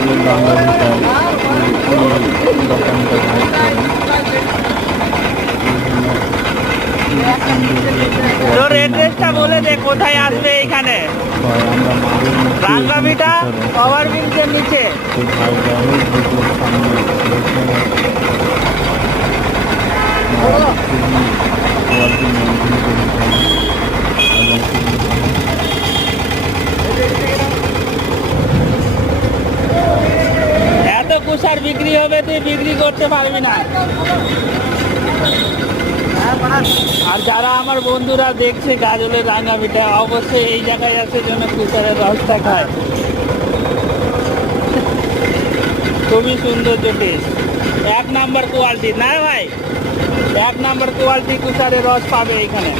গাজল বাংলা ভিটায় এই দোকানটা ভাই করেন। তোর অ্যাড্রেসটা বলে দে, কোথায় আসবে এইখানে? আমরা মাঝে মধ্যে রাঙ্গা ভিটা পাওয়ার ব্রিজের নিচে। তো ভাই যাই হোক দুটোর সামনে খুবই কোয়ালিটি মেনটেন করে থাকেন এবং খুবই ভালো। এত কুষার বিক্রি হবে, তুই বিক্রি করতে পারবি না। আর যারা আমার বন্ধুরা দেখছে গাজলের রাঙ্গা ভিটা, অবশ্যই এই জায়গায় আছে জন্য কুষারের রসটা খায়। খুবই সুন্দর টেস্ট, 1 নাম্বার কোয়ালিটি না ভাই, 1 নাম্বার কোয়ালিটি কুষারের রস পাবে এখানে।